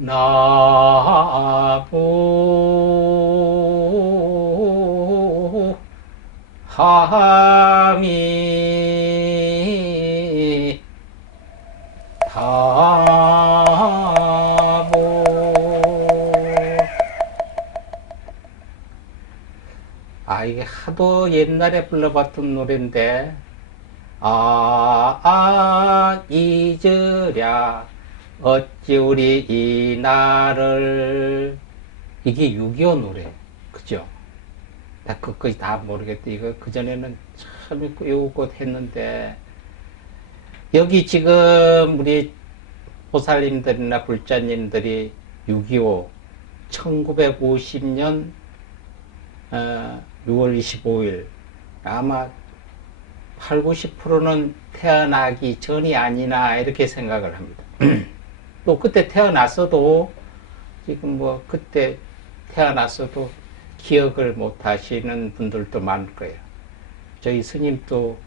나무 함이 다보. 이게 하도 옛날에 불러봤던 노래인데, 잊으랴 어찌 우리 이날을. 이게 6.25 노래, 그죠? 나 그것까지 다 모르겠다. 이거 그전에는 참 외우고 했는데, 여기 지금 우리 보살님들이나 불자님들이 6.25 1950년 6월 25일 아마 8, 90%는 태어나기 전이 아니나 이렇게 생각을 합니다. 또 그때 태어났어도 지금 뭐 그때 태어났어도 기억을 못 하시는 분들도 많을 거예요. 저희 스님도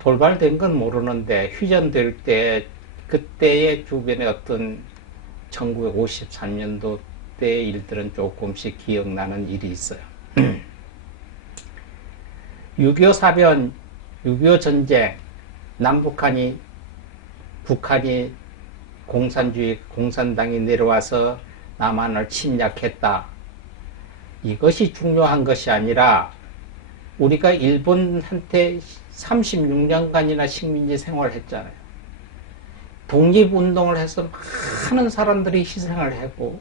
돌발된 건 모르는데 휴전될 때 그때의 주변에 어떤 1953년도 때 일들은 조금씩 기억나는 일이 있어요. 6.25 사변, 6.25 전쟁, 남북한이, 북한이 공산주의, 공산당이 내려와서 남한을 침략했다. 이것이 중요한 것이 아니라 우리가 일본한테 36년간이나 식민지 생활을 했잖아요. 독립운동을 해서 많은 사람들이 희생을 했고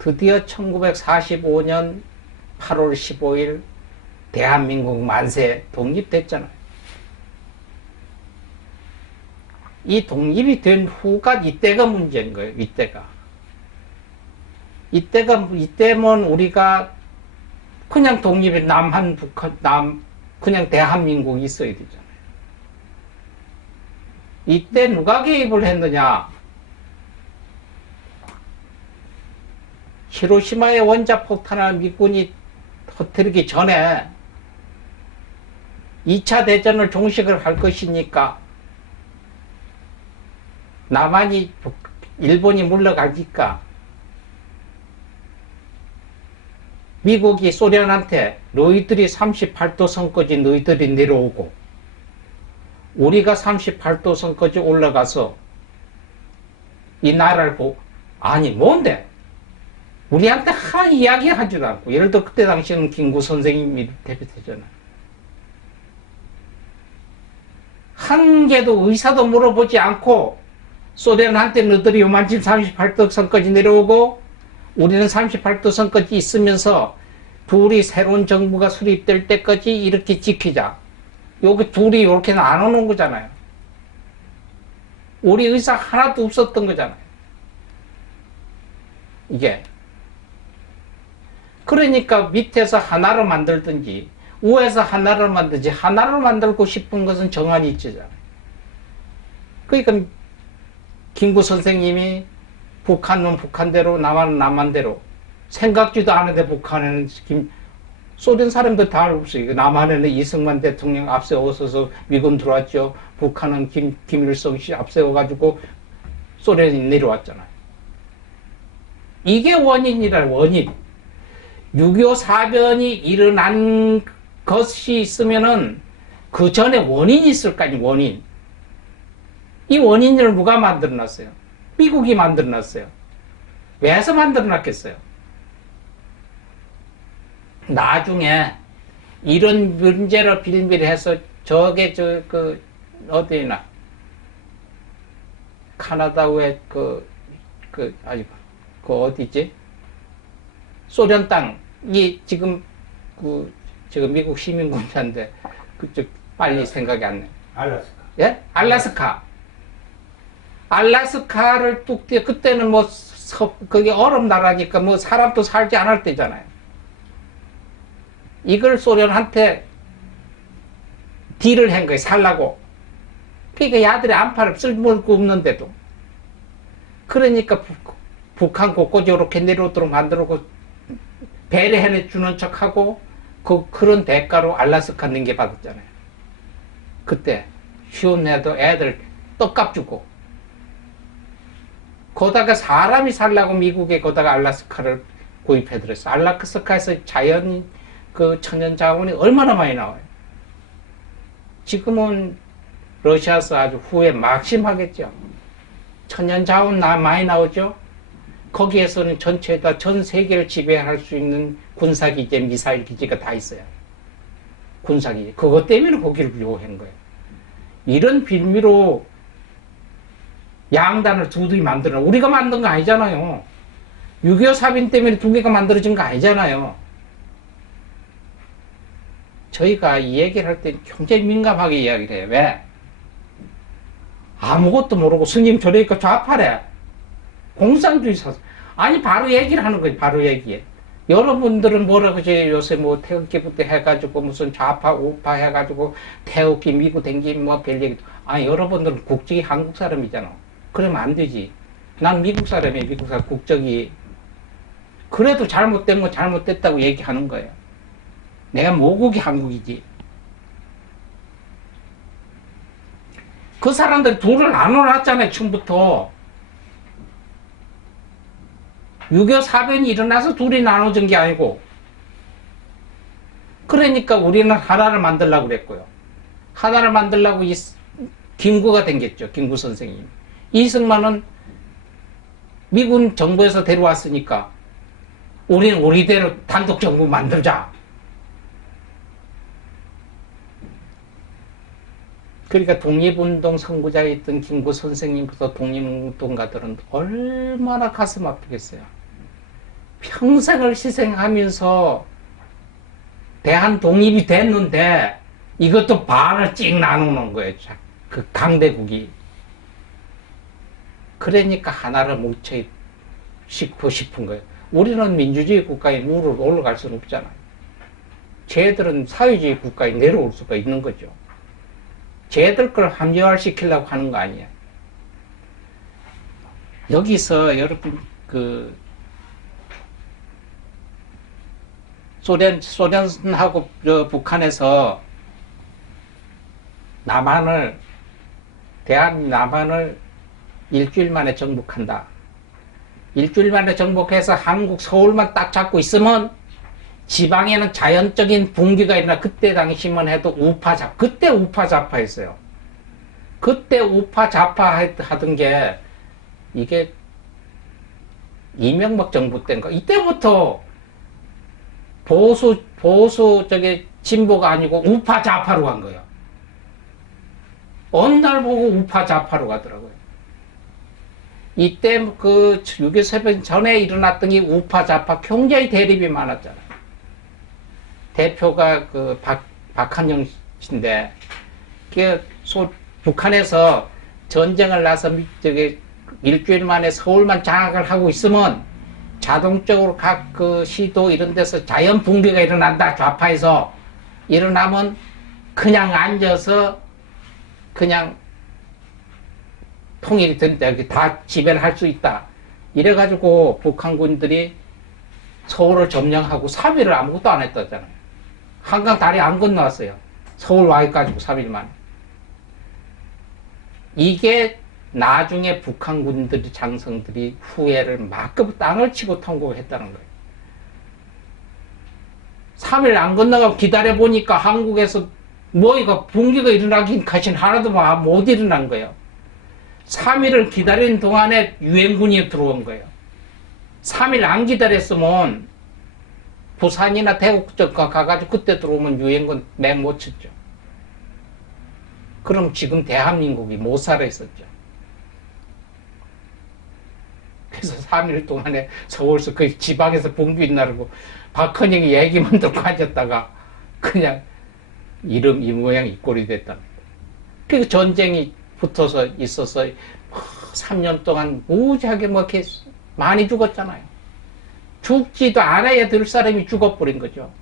드디어 1945년 8월 15일 대한민국 만세 독립됐잖아요. 이 독립이 된 후가 이때가 문제인 거예요. 이때면 우리가 그냥 독립이 남한, 북한, 그냥 대한민국이 있어야 되잖아요. 이때 누가 개입을 했느냐? 히로시마의 원자폭탄을 미군이 터뜨리기 전에 2차 대전을 종식을 할 것이니까 남한이 일본이 물러가니까 미국이 소련한테 너희들이 38도 선까지 너희들이 내려오고 우리가 38도 선까지 올라가서 이 나라를 보고 아니 뭔데? 우리한테 한 이야기 하지도 않고 예를 들어 그때 당시에는 김구 선생님이 대표되잖아. 한 개도 의사도 물어보지 않고 소련한테 너희들이 요만큼 38도 선까지 내려오고 우리는 38도 선까지 있으면서 둘이 새로운 정부가 수립될 때까지 이렇게 지키자. 여기 둘이 이렇게 나눠놓은 거잖아요. 우리 의사 하나도 없었던 거잖아요. 이게. 그러니까 밑에서 하나를 만들든지 위에서 하나를 만들지 하나를 만들고 싶은 것은 정한이 있잖아요. 그러니까 김구 선생님이 북한은 북한대로 남한은 남한대로 생각지도 않은데 북한에는 소련 사람들 다 알고 있어요. 남한에는 이승만 대통령 앞세워서 미군 들어왔죠. 북한은 김일성 씨 앞세워가지고 소련이 내려왔잖아요. 이게 원인이라 원인. 6.25 사변이 일어난 것이 있으면은 그 전에 원인이 있을 거 아니에요, 원인. 이 원인을 누가 만들어놨어요? 미국이 만들어놨어요. 왜 해서 만들어놨겠어요? 나중에 이런 문제를 빌밀해서 저게 어디나 카나다 왜 어디지? 소련 땅이 지금 지금 미국 시민군자인데 그쪽 빨리 생각이 안 나요. 알라스카. 예? 알라스카를 뚝 떼. 그때는 뭐 그게 얼음 나라니까 뭐 사람도 살지 않을 때잖아요. 이걸 소련한테 딜을 한 거예요. 살라고. 그러니까 야들이 안 팔아. 쓸모가 없는데도. 그러니까 북한 곳곳 이렇게 내려오도록 만들고 배려해 주는 척하고 그런 대가로 알라스카 넘겨받았잖아요. 그때 쉬운 애도 애들 떡값 주고 거다가 사람이 살라고 미국에 거다가 알라스카를 구입해들었어. 알라스카에서 자연 그 천연 자원이 얼마나 많이 나와요. 지금은 러시아에서 아주 후에 막심하겠죠. 천연 자원 많이 나오죠. 거기에서는 전체에다 전 세계를 지배할 수 있는 군사기지, 미사일 기지가 다 있어요. 군사기지. 그것 때문에 거기를 요구한 거예요. 이런 빌미로 양단을 두들이 만들어. 우리가 만든 거 아니잖아요. 6.25 사변 때문에 두 개가 만들어진 거 아니잖아요. 저희가 이 얘기를 할 때 굉장히 민감하게 이야기를 해요. 왜? 아무것도 모르고 스님 저러니까 좌파래. 공산주의 사상. 아니, 바로 얘기를 하는 거지, 바로 얘기해. 여러분들은 뭐라고 제 요새 뭐 태극기부터 해가지고 무슨 좌파, 우파 해가지고 태극기 미고 댕기 뭐 별 얘기. 아니, 여러분들은 국적이 한국 사람이잖아. 그러면 안 되지. 난 미국 사람이에요, 미국 사람 국적이. 그래도 잘못된 거 잘못됐다고 얘기하는 거예요. 내가 모국이 한국이지. 그 사람들 둘을 나눠놨잖아요, 처음부터. 6.25 사변이 일어나서 둘이 나눠진 게 아니고. 그러니까 우리는 하나를 만들려고 그랬고요. 하나를 만들려고 김구가 생겼죠, 김구 선생님. 이승만은 미군 정부에서 데려왔으니까 우리는 우리대로 단독 정부 만들자. 그러니까 독립운동 선구자에 있던 김구 선생님부터 독립운동가들은 얼마나 가슴 아프겠어요. 평생을 희생하면서 대한 독립이 됐는데 이것도 반을 찍 나누는 거예요. 그 강대국이. 그러니까 하나를 뭉쳐 싣고 싶은 거예요. 우리는 민주주의 국가에 무를 올라갈 수는 없잖아요. 쟤들은 사회주의 국가에 내려올 수가 있는 거죠. 쟤들 걸 합리화시키려고 하는 거 아니에요. 여기서 여러분 그 소련하고 북한에서 남한을 일주일 만에 정복한다. 일주일 만에 정복해서 한국 서울만 딱 잡고 있으면 지방에는 자연적인 붕괴가 일어나. 그때 당시만 해도 그때 우파좌파였어요. 그때 우파좌파 하던 게 이게 이명박 정부 때인가 이때부터 보수 진보가 아니고 우파좌파로 간 거예요. 어느 날 보고 우파좌파로 가더라고요. 이때 그 6.25 사변 전에 일어났던 이 우파좌파 굉장히 대립이 많았잖아요. 대표가 그 박한영 씨인데, 북한에서 전쟁을 나서 일주일 만에 서울만 장악을 하고 있으면 자동적으로 각 그 시도 이런 데서 자연 붕괴가 일어난다. 좌파에서 일어나면 그냥 앉아서 그냥 통일이 된다. 다 지배를 할 수 있다. 이래가지고 북한군들이 서울을 점령하고 3일을 아무것도 안 했다잖아요. 한강 다리 안 건너왔어요. 서울 와가지고 3일 만에. 이게 나중에 북한군들이 장성들이 후회를 막급 땅을 치고 통곡했다는 거예요. 3일 안 건너가고 기다려보니까 한국에서 뭐가 붕괴가 일어나긴 가신 하나도 못 일어난 거예요. 3일을 기다리는 동안에 유엔군이 들어온 거예요. 3일 안 기다렸으면 부산이나 대구 쪽 가가지고 그때 들어오면 유엔군 맥 못 쳤죠. 그럼 지금 대한민국이 못 살아 있었죠. 그래서 3일 동안에 서울서 그 지방에서 붕괴 있나라고 박헌영이 얘기만 듣고 앉았다가 그냥 이름 이 모양 이 꼴이 됐다. 그 전쟁이 붙어서 있어서 3년 동안 무지하게 뭐 이렇게 많이 죽었잖아요. 죽지도 않아야 될 사람이 죽어버린 거죠.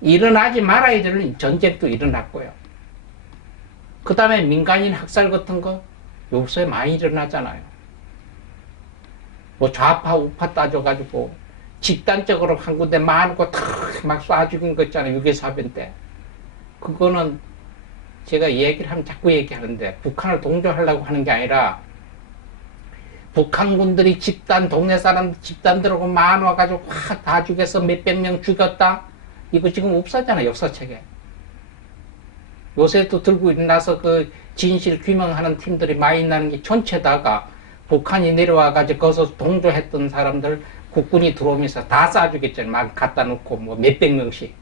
일어나지 말아야 될 전쟁도 일어났고요. 그 다음에 민간인 학살 같은 거 요새 많이 일어나잖아요. 뭐 좌파 우파 따져가지고 집단적으로 한 군데 많고 막 쏴 죽인 거 있잖아요. 6.25 사변 때. 그거는 제가 얘기를 하면 자꾸 얘기하는데 북한을 동조하려고 하는 게 아니라 북한군들이 동네 사람 집단들하고 와가지고 확 다 죽여서 몇백 명 죽였다. 이거 지금 없었잖아, 역사책에. 요새 또 들고 일어나서 그 진실 규명하는 팀들이 많이 나는 게 전체다가 북한이 내려와가지고 거기서 동조했던 사람들 국군이 들어오면서 다 쏴주겠잖아요. 막 갖다 놓고 뭐 몇백 명씩.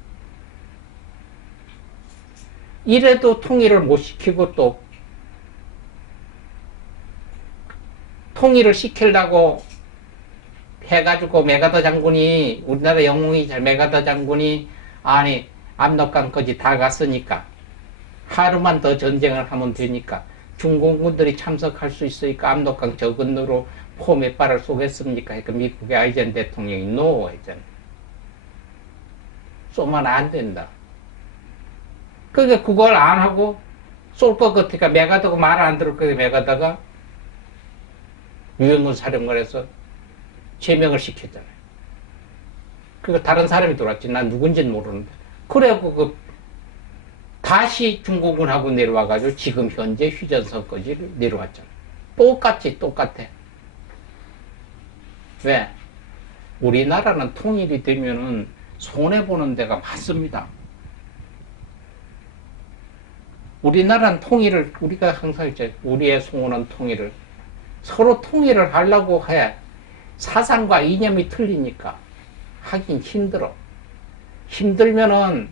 이래도 통일을 못 시키고 또 통일을 시키려고 해가지고 메가더 장군이 우리나라 영웅이자 메가더 장군이 아니 압록강까지 다 갔으니까 하루만 더 전쟁을 하면 되니까 중공군들이 참석할 수 있으니까 압록강 저 건너로 포 몇 발을 쏘겠습니까? 그러니까 미국의 아이젠 대통령이 노 했잖아요. 쏘면 안 된다. 그러니까 그걸 안 하고 쏠 것 같으니까 메가더가 말 안 들을 거예요. 메가더가 유엔군 사령관에서 제명을 시켰잖아요. 그러니까 다른 사람이 들어왔지. 난 누군지는 모르는데. 그래갖고 다시 중공군하고 내려와가지고 지금 현재 휴전선까지 내려왔잖아요. 똑같아. 왜? 우리나라는 통일이 되면은 손해보는 데가 많습니다. 우리나라는 통일을, 우리가 항상 있죠. 우리의 소원은 통일을. 서로 통일을 하려고 해. 사상과 이념이 틀리니까 하긴 힘들어. 힘들면은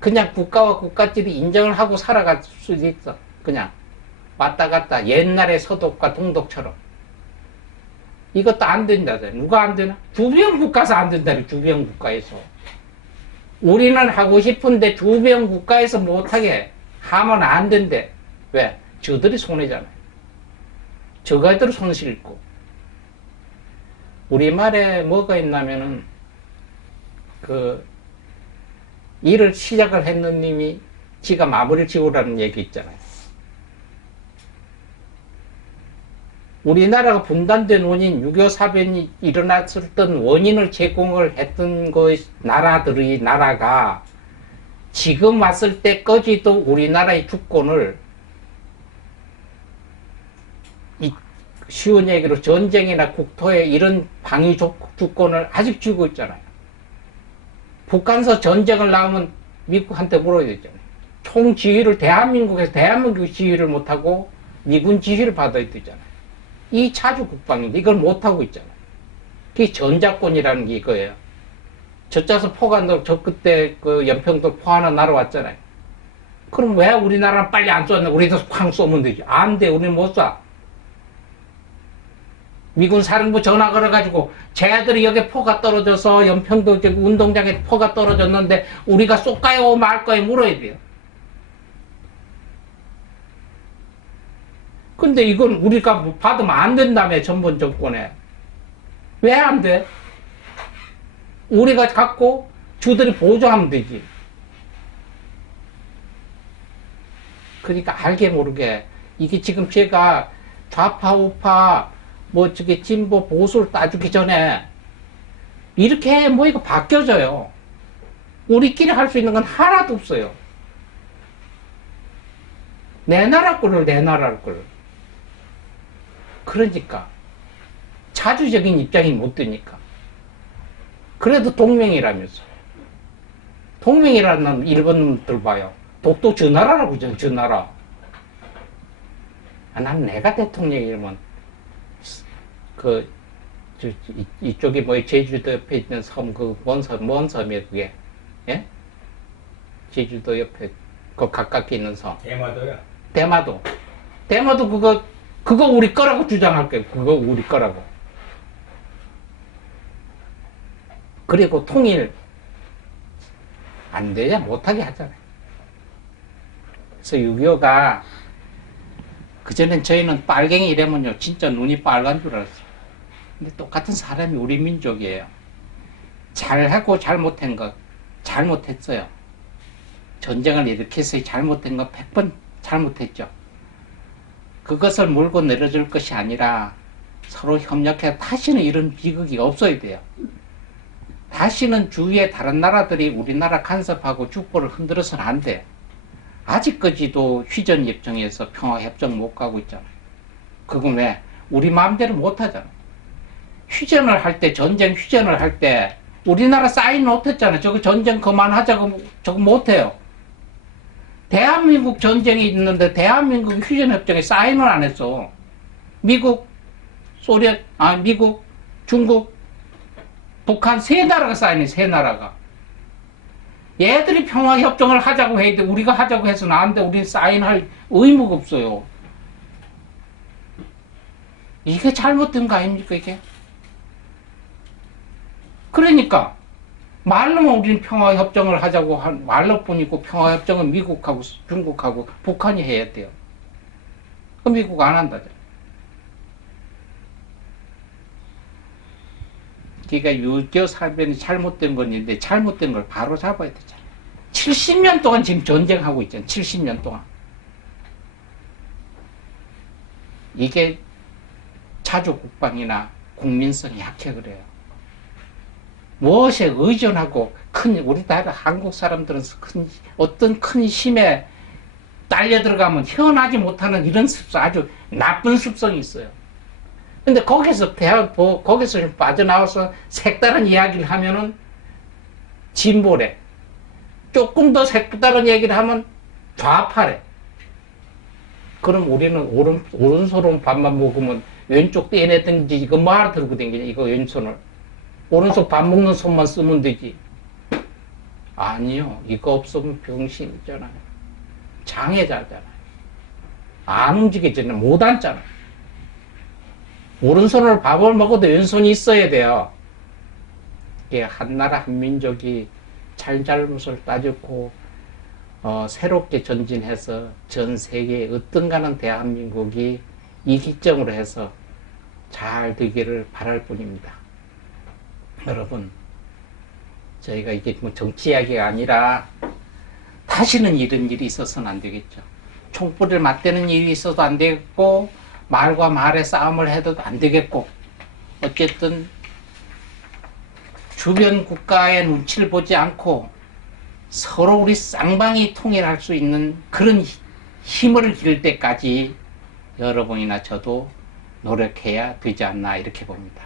그냥 국가와 국가끼리 인정을 하고 살아갈 수도 있어. 그냥 왔다 갔다 옛날의 서독과 동독처럼. 이것도 안 된다. 누가 안 되나? 주변 국가에서 안 된다. 주변 국가에서. 우리는 하고 싶은데 주변 국가에서 못하게 하면 안 된대. 왜? 저들이 손해잖아요. 저가들이 손실 있고. 우리말에 뭐가 있냐면은 일을 시작을 했는 님이 지가 마무리를 지으라는 얘기 있잖아요. 우리나라가 분단된 원인, 6.25 사변이 일어났었던 원인을 제공을 했던 나라가 지금 왔을 때까지도 우리나라의 주권을 쉬운 얘기로 전쟁이나 국토의 이런 방위 주권을 아직 쥐고 있잖아요. 북한서 전쟁을 나오면 미국한테 물어야 되잖아요. 총 지휘를 대한민국에서 대한민국 지휘를 못하고 미군 지휘를 받아야 되잖아요. 이 차주 국방인데 이걸 못하고 있잖아요. 그게 전자권이라는 게 이거예요. 저짜서 포가 저 그때 그 연평도 포 하나 날아왔잖아요. 그럼 왜 우리나라는 빨리 안 쏘았나? 우리도 쾅 쏘면 되지. 안 돼. 우리는 못 쏴. 미군 사령부 전화 걸어가지고 쟤들이 여기 포가 떨어져서 연평도 운동장에 포가 떨어졌는데 우리가 쏠까요 말까요 물어야 돼요. 근데 이건 우리가 받으면 안 된다며 전번 정권에. 왜 안 돼? 우리가 갖고 주들이 보조하면 되지. 그러니까 알게 모르게 이게 지금 제가 좌파 우파 뭐 저기 진보 보수를 따주기 전에 이렇게 뭐 이거 바뀌어져요. 우리끼리 할 수 있는 건 하나도 없어요. 내 나라 거를 내 나라 걸. 그러니까 자주적인 입장이 못 되니까. 그래도 동맹이라면서. 동맹이라는 일본 놈들 봐요. 독도 저 나라라고 그러죠. 저 나라. 난 내가 대통령이면 이쪽에 뭐 제주도 옆에 있는 섬, 뭔 섬이에요, 그게? 예? 제주도 옆에, 가깝게 있는 섬. 대마도야. 대마도. 대마도 그거 우리 거라고 주장할 거예요. 그거 우리 거라고. 그리고 통일, 안 되냐? 못하게 하잖아요. 그래서 6.25가, 그전엔 저희는 빨갱이 이러면요, 진짜 눈이 빨간 줄 알았어요. 근데 똑같은 사람이 우리 민족이에요. 잘하고 잘못한 거 잘못했어요. 전쟁을 일으켜서 잘못한 거 100번 잘못했죠. 그것을 물고 내려줄 것이 아니라 서로 협력해 다시는 이런 비극이 없어야 돼요. 다시는 주위의 다른 나라들이 우리나라 간섭하고 주권을 흔들어서는 안 돼. 아직까지도 휴전 협정에서 평화 협정 못 가고 있잖아요. 그건 왜? 우리 마음대로 못 하잖아. 휴전을 할 때, 전쟁 휴전을 할 때, 우리나라 사인 못했잖아. 저거 전쟁 그만하자고, 저거 못해요. 대한민국 전쟁이 있는데, 대한민국 휴전협정에 사인을 안 했어. 미국, 미국, 중국, 북한 세 나라가 사인해, 세 나라가. 얘들이 평화협정을 하자고 해야 돼. 우리가 하자고 해서는 안 돼. 우리는 사인할 의무가 없어요. 이게 잘못된 거 아닙니까, 이게? 그러니까, 말로만 우리는 평화협정을 하자고 한 말로뿐이고, 평화협정은 미국하고 중국하고 북한이 해야 돼요. 그 미국 안 한다잖아. 그러니까 유교 사변이 잘못된 건데 잘못된 걸 바로 잡아야 되잖아요. 70년 동안 지금 전쟁하고 있잖아요. 70년 동안. 이게 자주국방이나 국민성이 약해 그래요. 무엇에 의존하고 우리 한국 사람들은 어떤 큰 힘에 딸려 들어가면 헤어나지 못하는 이런 습성, 아주 나쁜 습성이 있어요. 근데 거기서 거기서 좀 빠져나와서 색다른 이야기를 하면은 진보래. 조금 더 색다른 얘기를 하면 좌파래. 그럼 우리는 오른손으로 밥만 먹으면 왼쪽 떼내든지 이거 뭐하러 들고 다니냐, 이거 왼손을. 오른손 밥 먹는 손만 쓰면 되지. 아니요. 이거 없으면 병신이잖아요. 장애자잖아요. 안 움직이잖아요. 못 앉잖아요. 오른손으로 밥을 먹어도 왼손이 있어야 돼요. 이게 한나라 한민족이 잘잘못을 따졌고 새롭게 전진해서 전 세계에 어떤가는 대한민국이 이 기점으로 해서 잘 되기를 바랄 뿐입니다. 여러분, 저희가 이게 뭐 정치 이야기가 아니라 다시는 이런 일이 있어서는 안 되겠죠. 총불을 맞대는 일이 있어도 안 되겠고, 말과 말의 싸움을 해도 안 되겠고, 어쨌든 주변 국가의 눈치를 보지 않고 서로 우리 쌍방이 통일할 수 있는 그런 힘을 기를 때까지 여러분이나 저도 노력해야 되지 않나 이렇게 봅니다.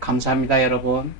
감사합니다, 여러분.